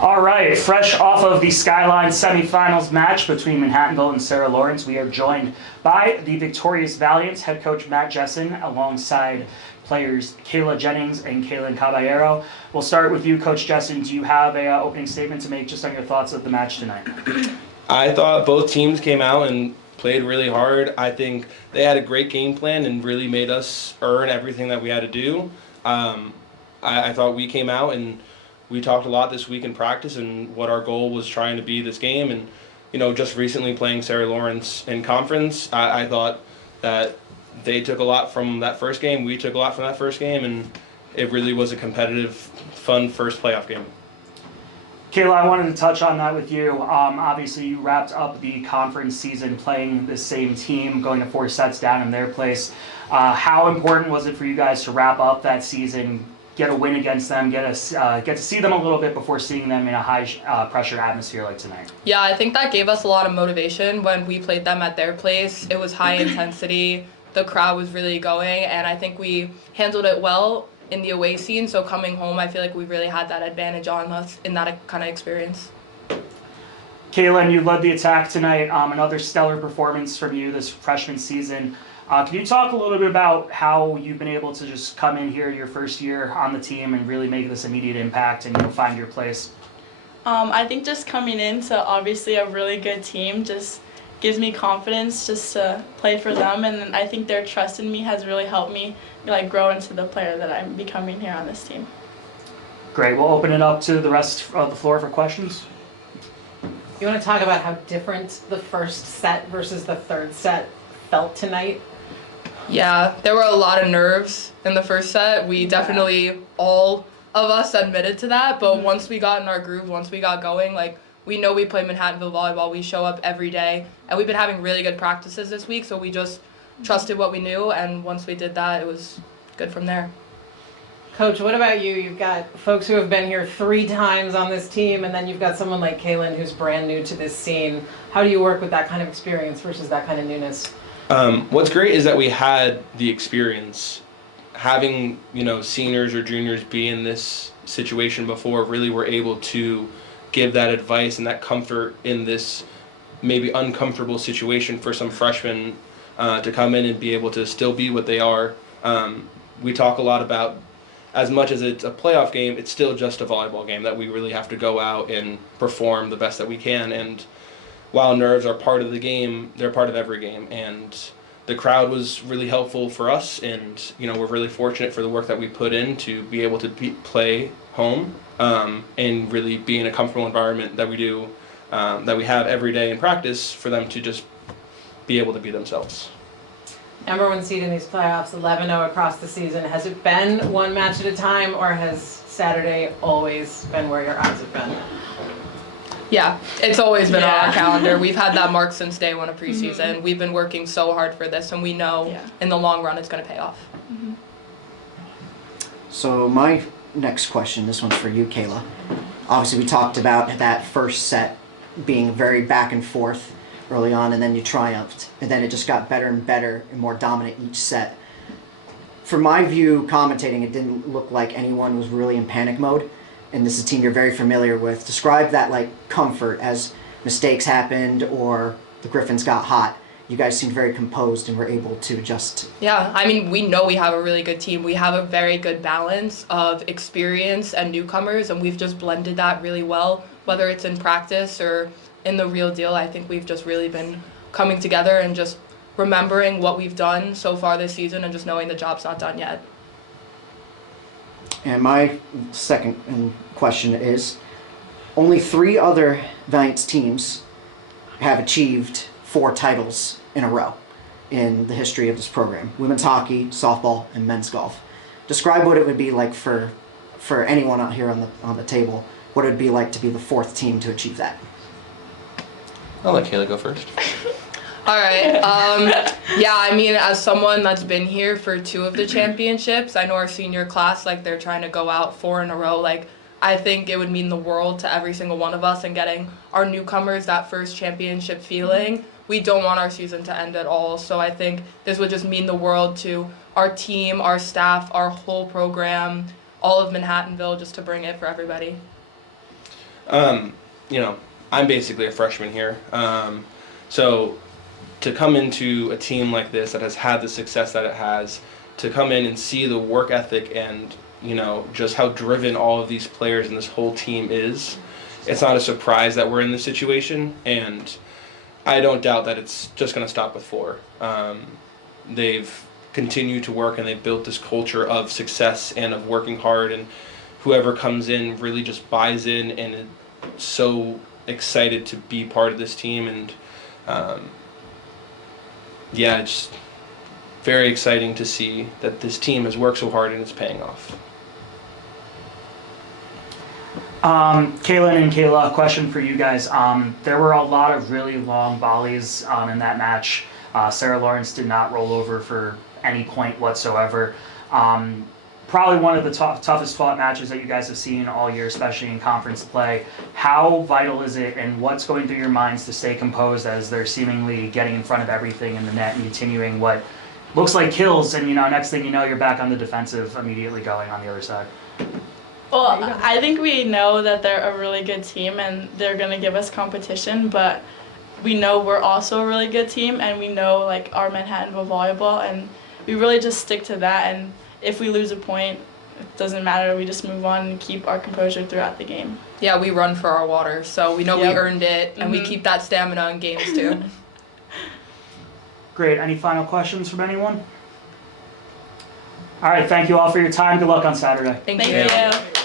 All right, fresh off of the Skyline semifinals match between Manhattanville and Sarah Lawrence, we are joined by the victorious Valiants head coach Matt Jessen alongside players Kayla, Jennings, and Cailyn Caballero. We'll start with you, Coach Jessen. Do you have a opening statement to make just on your thoughts of the match tonight? I thought both teams came out and played really hard. I think they had a great game plan and really made us earn everything that we had to do. I thought we came out and we talked a lot this week in practice and what our goal was trying to be this game. And, just recently playing Sarah Lawrence in conference, I thought that they took a lot from that first game. We took a lot from that first game, and it really was a competitive, fun first playoff game. Kayla, I wanted to touch on that with you. Obviously, you wrapped up the conference season playing the same team, going to 4 sets down in their place. How important was it for you guys to wrap up that season, get a win against them, get to see them a little bit before seeing them in a high-pressure atmosphere like tonight? Yeah, I think that gave us a lot of motivation when we played them at their place. It was high intensity. The crowd was really going, and I think we handled it well in the away scene. So coming home, I feel like we really had that advantage on us in that kind of experience. Cailyn, you led the attack tonight. Another stellar performance from you this freshman season. Can you talk a little bit about how you've been able to just come in here your first year on the team and really make this immediate impact and find your place? I think just coming into obviously a really good team just gives me confidence just to play for them, and I think their trust in me has really helped me grow into the player that I'm becoming here on this team. Great. We'll open it up to the rest of the floor for questions. You want to talk about how different the first set versus the third set felt tonight? Yeah, there were a lot of nerves in the first set. We definitely, all of us admitted to that, but once we got in our groove, once we got going, we know we play Manhattanville volleyball. We show up every day, and we've been having really good practices this week, so we just trusted what we knew, and once we did that, it was good from there. Coach, what about you? You've got folks who have been here 3 times on this team, and then you've got someone like Cailyn who's brand new to this scene. How do you work with that kind of experience versus that kind of newness? What's great is that we had the experience. Having, seniors or juniors be in this situation before, really were able to give that advice and that comfort in this maybe uncomfortable situation for some freshmen to come in and be able to still be what they are. We talk a lot about, as much as it's a playoff game, it's still just a volleyball game, that we really have to go out and perform the best that we can. And while nerves are part of the game, they're part of every game. And the crowd was really helpful for us, and we're really fortunate for the work that we put in to be able to play home and really be in a comfortable environment that we do, that we have every day in practice, for them to just be able to be themselves. Number 1 seed in these playoffs, 11-0 across the season. Has it been one match at a time, or has Saturday always been where your eyes have been? Yeah, it's always been on our calendar. We've had that mark since day 1 of preseason. Mm-hmm. We've been working so hard for this, and we know in the long run it's going to pay off. Mm-hmm. So my next question, this one's for you, Kayla. Obviously, we talked about that first set being very back and forth early on, and then you triumphed, and then it just got better and better and more dominant each set. From my view, commentating, it didn't look like anyone was really in panic mode, and this is a team you're very familiar with. Describe that comfort as mistakes happened or the Griffins got hot. You guys seemed very composed and were able to adjust. Yeah, we know we have a really good team. We have a very good balance of experience and newcomers, and we've just blended that really well, whether it's in practice or in the real deal. I think we've just really been coming together and just remembering what we've done so far this season and just knowing the job's not done yet. And my second question is, only 3 other Valiants teams have achieved 4 titles in a row in the history of this program. Women's hockey, softball, and men's golf. Describe what it would be like for anyone out here on the table, what it would be like to be the 4th team to achieve that. I'll let Kayla go first. All right. As someone that's been here for 2 of the championships, I know our senior class, they're trying to go out 4 in a row. I think it would mean the world to every single one of us, and getting our newcomers that first championship feeling. We don't want our season to end at all. So I think this would just mean the world to our team, our staff, our whole program, all of Manhattanville, just to bring it for everybody. You know, I'm basically a freshman here. So to come into a team like this that has had the success that it has, to come in and see the work ethic and, you know, just how driven all of these players and this whole team is, it's not a surprise that we're in this situation. And I don't doubt that it's just going to stop with 4. They've continued to work and they've built this culture of success and of working hard, and whoever comes in really just buys in and is so excited to be part of this team. And yeah, it's very exciting to see that this team has worked so hard and it's paying off. Cailyn and Kayla, a question for you guys. There were a lot of really long volleys in that match. Sarah Lawrence did not roll over for any point whatsoever. Probably one of the toughest fought matches that you guys have seen all year, especially in conference play. How vital is it, and what's going through your minds to stay composed as they're seemingly getting in front of everything in the net and continuing what looks like kills, and next thing you know, you're back on the defensive immediately going on the other side? Well, I think we know that they're a really good team and they're going to give us competition, but we know we're also a really good team, and we know like our Manhattanville volleyball, and we really just stick to that. And if we lose a point, it doesn't matter. We just move on and keep our composure throughout the game. Yeah, we run for our water, so we know we earned it, and we keep that stamina in games too. Great. Any final questions from anyone? All right. Thank you all for your time. Good luck on Saturday. Thank Thank you. you.